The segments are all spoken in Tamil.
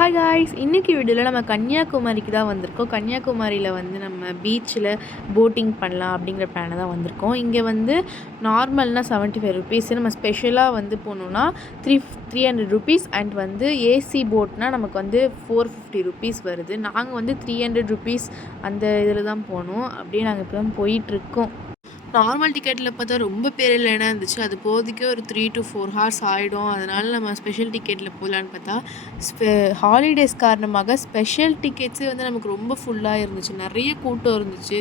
ஹாய் காய்ஸ், இன்றைக்கி வீடியோவில் நம்ம கன்னியாகுமரிக்கு தான் வந்திருக்கோம். கன்னியாகுமரியில் வந்து நம்ம பீச்சில் போட்டிங் பண்ணலாம் அப்படிங்கிற பிளானை தான் வந்திருக்கோம். இங்கே வந்து நார்மல்னால் 75 ருபீஸ், நம்ம ஸ்பெஷலாக வந்து போகணுன்னா 300 ருபீஸ். அண்ட் வந்து ஏசி போட்னால் நமக்கு வந்து 450 ருபீஸ் வருது. நாங்கள் வந்து 300 ருபீஸ் அந்த இதில் தான் போனோம். அப்படியே நாங்கள் இப்போ தான் போயிட்டுருக்கோம். நார்மல் டிக்கெட்டில் பார்த்தா ரொம்ப பேர் இல்லைனா இருந்துச்சு. அது போகிறதுக்கே ஒரு 3 to 4 ஹார்ஸ் ஆகிடும். அதனால் நம்ம ஸ்பெஷல் டிக்கெட்டில் போகலான்னு பார்த்தா ஹாலிடேஸ் காரணமாக ஸ்பெஷல் டிக்கெட்ஸே வந்து நமக்கு ரொம்ப ஃபுல்லாக இருந்துச்சு. நிறைய கூட்டம் இருந்துச்சு.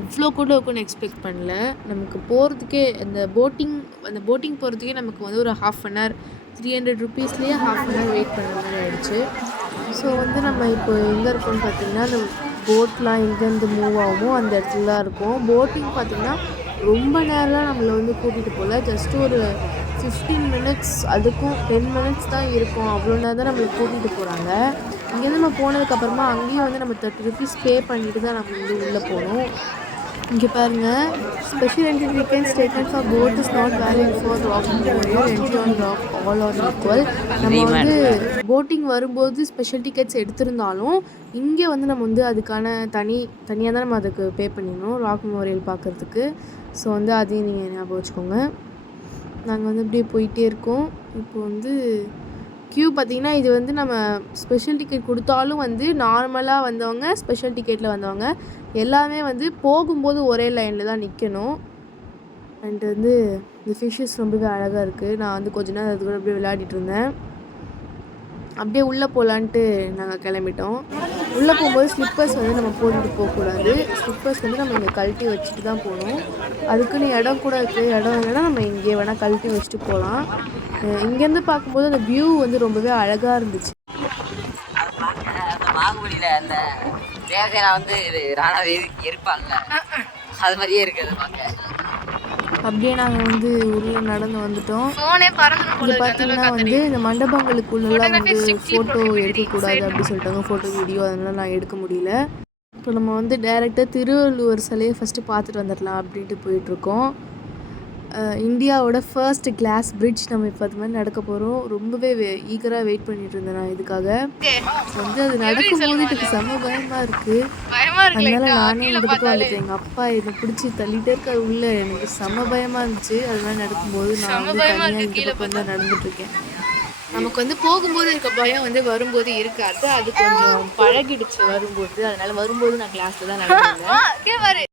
இவ்வளோ கூட்டம் இருக்குன்னு எக்ஸ்பெக்ட் பண்ணல. நமக்கு போகிறதுக்கே அந்த போட்டிங் போகிறதுக்கே நமக்கு வந்து ஒரு ½ அன் ஹவர், 300 ருபீஸ்லேயே ½ அன் ஹவர் வெயிட் பண்ணுற மாதிரி ஆகிடுச்சு. ஸோ வந்து நம்ம இப்போ எங்கே இருக்கோம்னு பார்த்திங்கன்னா, அந்த போட்லாம் எங்கேருந்து மூவ் ஆகுமோ அந்த இடத்துல தான் இருக்கும். போட்டிங் பார்த்திங்கன்னா ரொம்ப நேரம்லாம் நம்மளை வந்து கூட்டிகிட்டு போகல. ஜஸ்ட் ஒரு 15 மினிட்ஸ், அதுக்கும் 10 மினிட்ஸ் தான் இருக்கும். அவ்வளோ நேரம் தான் நம்மளை கூட்டிகிட்டு போகிறாங்க. இங்கேருந்து நம்ம போனதுக்கப்புறமா அங்கேயும் வந்து நம்ம 30 ருபீஸ் பே பண்ணிட்டு தான் நம்ம வந்து உள்ளே போகணும். இங்கே பாருங்கள், special entry tickets taken for boat is not valid for rock memorial, entry on rock all are equal. நம்ம வந்து போட்டிங் வரும்போது ஸ்பெஷல் டிக்கெட்ஸ் எடுத்திருந்தாலும் இங்கே வந்து நம்ம வந்து அதுக்கான தனியாக தான் நம்ம அதுக்கு பே பண்ணிடணும் ராக் மெமோரியல் பார்க்குறதுக்கு. ஸோ வந்து அதையும் நீங்கள் ஞாபகம் வச்சுக்கோங்க. நாங்கள் வந்து இப்படியே போயிட்டே இருக்கோம். இப்போ வந்து க்யூ பார்த்திங்கன்னா, இது வந்து நம்ம ஸ்பெஷல் டிக்கெட் கொடுத்தாலும் வந்து நார்மலாக வந்தவங்க, ஸ்பெஷல் டிக்கெட்டில் வந்தவங்க எல்லாமே வந்து போகும்போது ஒரே லைனில் தான் நிற்கணும். அண்ட் வந்து இந்த ஃபிஷ்ஷஸ் ரொம்பவே அழகாக இருக்குது. நான் வந்து கொஞ்ச நேரம் அது கூட அப்படியே விளையாடிட்டு இருந்தேன். அப்படியே உள்ளே போகலான்ட்டு நாங்கள் கிளம்பிட்டோம். உள்ளே போகும்போது ஸ்லிப்பர்ஸ் வந்து நம்ம போட்டுட்டு போகக்கூடாது. ஸ்லிப்பர்ஸ் வந்து நம்ம இங்கே கழட்டி வச்சுட்டு தான் போகணும். அதுக்குன்னு இடம் கூட இருக்குது. இடம் இல்லைன்னா நம்ம இங்கே வேணால் கழட்டி வச்சுட்டு போகலாம். இங்கேருந்து பார்க்கும்போது அந்த வியூ வந்து ரொம்பவே அழகாக இருந்துச்சு. அந்த தேவசேனா வந்து ராணாவை எரிப்பாங்க, அது மாதிரியே இருக்குது பார்க்க. அப்படியே நாங்கள் வந்து உள்ளே நடந்து வந்துட்டோம். இது பார்த்தீங்கன்னா வந்து இந்த மண்டபங்களுக்குள்ளெல்லாம் வந்து ஃபோட்டோ எடுக்கக்கூடாது அப்படி சொல்லிட்டாங்க. ஃபோட்டோ வீடியோ அதெல்லாம் நான் எடுக்க முடியல. இப்போ நம்ம வந்து டைரெக்டாக திருவள்ளுவர் சிலையை ஃபஸ்ட்டு பார்த்துட்டு வந்துடலாம் அப்படின்ட்டு போயிட்டுருக்கோம். இந்தியாவோட ஃபர்ஸ்ட் கிளாஸ் பிரிட்ஜ் நம்ம இப்போ அது மாதிரி நடக்க போகிறோம். ரொம்பவே ஈகராக வெயிட் பண்ணிட்டு இருந்தேன் நான் இதுக்காக. வந்து அது நடக்கும்போது எனக்கு செம்ம பயமாக இருக்குது. அதனால நானே இந்த பக்கம் வந்துட்டேன். எங்கள் அப்பா என்னை பிடிச்சி தள்ளிகிட்டே இருக்காரு உள்ள. எனக்கு செம்ம பயமாக இருந்துச்சு. அதனால நடக்கும்போது நான் வந்து தனியாக இந்த பக்கம் தான் நடந்துட்டுருக்கேன். நமக்கு வந்து போகும்போது இருக்க பயம் வந்து வரும்போது இருக்காது. அது கொஞ்சம் பழகிடுச்சு வரும்போது. அதனால வரும்போது நான் கிளாஸில் தான் நடந்தேன்.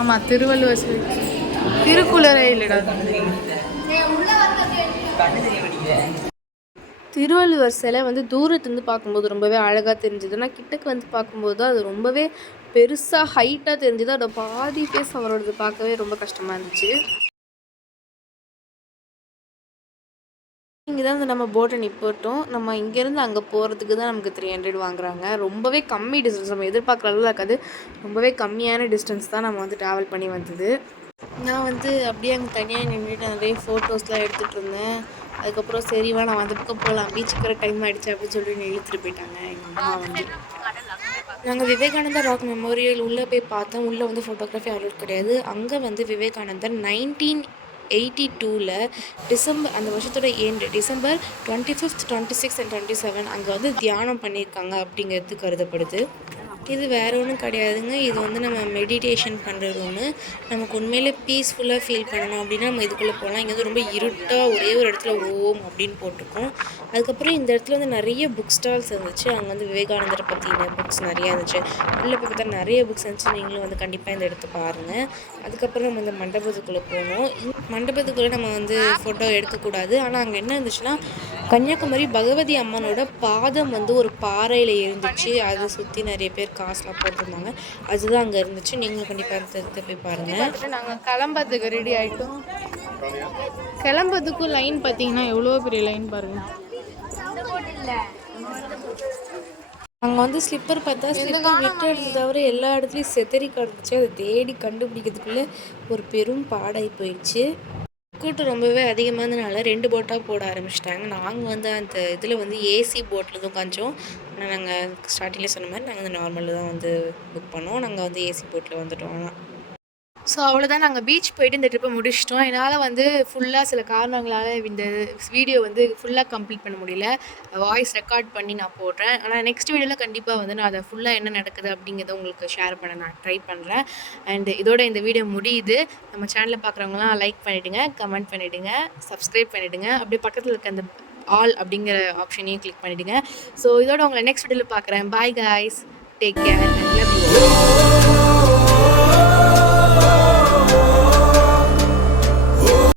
ஆமாம், திருவள்ளுவர் சிலை திருக்குறளே இல்லைடா. திருவள்ளுவர் சிலை வந்து தூரத்துலேருந்து பார்க்கும்போது ரொம்பவே அழகாக தெரிஞ்சுது. ஆனால் கிட்டக்கு வந்து பார்க்கும்போது அது ரொம்பவே பெருசாக ஹைட்டாக தெரிஞ்சுது. அதோட பாதி ஃபேஸ் அவரோடது பார்க்கவே ரொம்ப கஷ்டமாக இருந்துச்சு. இங்கே தான் நம்ம போட்டை நிப்பட்டோம். நம்ம இங்கேருந்து அங்கே போகிறதுக்கு தான் நமக்கு 300 வாங்குறாங்க. ரொம்பவே கம்மி டிஸ்டன்ஸ், நம்ம எதிர்பார்க்குற அளவில் இருக்காது. ரொம்பவே கம்மியான டிஸ்டன்ஸ் தான் நம்ம வந்து ட்ராவல் பண்ணி வந்தது. நான் வந்து அப்படியே அங்கே தனியாக நின்றுட்டு நிறைய ஃபோட்டோஸ்லாம் எடுத்துகிட்டு இருந்தேன். அதுக்கப்புறம் சரிவா நான் அந்த பக்கம் போகலாம், பீச்சுக்கு டைம் ஆகிடுச்சு அப்படின்னு சொல்லி என்னை இழுத்துட்டு போயிட்டாங்க எங்கள் அம்மா வந்து. நாங்கள் விவேகானந்தா ராக் மெமோரியல் உள்ளே போய் பார்த்தோம். உள்ளே வந்து ஃபோட்டோகிராஃபி அலோட் கிடையாது. அங்கே வந்து விவேகானந்தர் 1982 டிசம்பர், அந்த வருஷத்தோட எண்டு டிசம்பர் 25, 26 and 27 அங்கே வந்து தியானம் பண்ணியிருக்காங்க அப்படிங்கிறது கருதப்படுது. இது வேறு ஒன்றும் கிடையாதுங்க. இது வந்து நம்ம மெடிடேஷன் பண்ணுற ரூமு. நமக்கு உண்மையிலே பீஸ்ஃபுல்லாக ஃபீல் பண்ணணும் அப்படின்னா நம்ம இதுக்குள்ளே போகலாம். இங்கே வந்து ரொம்ப இருட்டாக ஒரே ஒரு இடத்துல ஓம் அப்படின்னு போட்டிருக்கோம். அதுக்கப்புறம் இந்த இடத்துல வந்து நிறைய புக் ஸ்டால்ஸ் இருந்துச்சு. அங்கே வந்து விவேகானந்தரை பற்றின புக்ஸ் நிறையா இருந்துச்சு. உள்ளே போய் பார்த்தா நிறைய புக்ஸ் இருந்துச்சு. நீங்களும் வந்து கண்டிப்பாக இந்த இடத்த பாருங்கள். அதுக்கப்புறம் நம்ம இந்த மண்டபத்துக்குள்ளே போனோம். மண்டபத்துக்குள்ளே நம்ம வந்து ஃபோட்டோ எடுக்கக்கூடாது. ஆனால் அங்கே என்ன இருந்துச்சுன்னா, கன்னியாகுமரி பகவதி அம்மனோட பாதம் வந்து ஒரு பாறையில் இருந்துச்சு. அதை சுற்றி நிறைய பேர் காசுலாம் போட்டிருந்தாங்க. அதுதான் அங்கே இருந்துச்சு. நீங்களும் கண்டிப்பாக எடுத்து போய் பாருங்கள். நாங்கள் கிளம்புறதுக்கு ரெடி ஆகிட்டோம். கிளம்புறதுக்கும் லைன் பார்த்தீங்கன்னா எவ்வளோ பெரிய லைன் பாருங்கள். அங்கே வந்து ஸ்லிப்பர் பார்த்தா ஸ்லிப்பர் விட்டுறது தவிர எல்லா இடத்துலையும் செதறி கிடந்துச்சு. அதை தேடி கண்டுபிடிக்கிறதுக்குள்ளே ஒரு பெரும் பாடாகி போயிடுச்சு. கூட்டம் ரொம்பவே அதிகமானதுனால 2 போட்டாக போட ஆரம்பிச்சிட்டாங்க. நாங்கள் வந்து அந்த இதில் வந்து ஏசி போட்டில் தான் உட்காந்தோம். ஆனால் நாங்கள் ஸ்டார்டிங்கில் சொன்ன மாதிரி நாங்கள் வந்து நார்மலில் தான் வந்து புக் பண்ணோம். நாங்கள் வந்து ஏசி போட்டில் வந்துட்டோம். ஸோ அவ்வளோதான், நாங்கள் பீச் போயிட்டு இந்த ட்ரிப்பை முடிச்சிட்டோம். என்னால் வந்து ஃபுல்லாக சில காரணங்களால் இந்த வீடியோ வந்து ஃபுல்லாக கம்ப்ளீட் பண்ண முடியல. வாய்ஸ் ரெக்கார்ட் பண்ணி நான் போடுறேன். ஆனால் நெக்ஸ்ட் வீடியோவில் கண்டிப்பாக வந்து நான் அதை ஃபுல்லாக என்ன நடக்குது அப்படிங்கிறத உங்களுக்கு ஷேர் பண்ண நான் ட்ரை பண்ணுறேன். அண்ட் இதோட இந்த வீடியோ முடியுது. நம்ம சேனலை பார்க்குறவங்களாம் லைக் பண்ணிவிடுங்க, கமெண்ட் பண்ணிவிடுங்க, சப்ஸ்கிரைப் பண்ணிவிடுங்க. அப்படியே பக்கத்தில் இருக்க அந்த ஆல் அப்படிங்கிற ஆப்ஷனையும் கிளிக் பண்ணிவிடுங்க. ஸோ இதோட உங்களை நெக்ஸ்ட் வீடியோவில் பார்க்குறேன். Bye guys, take care and love you.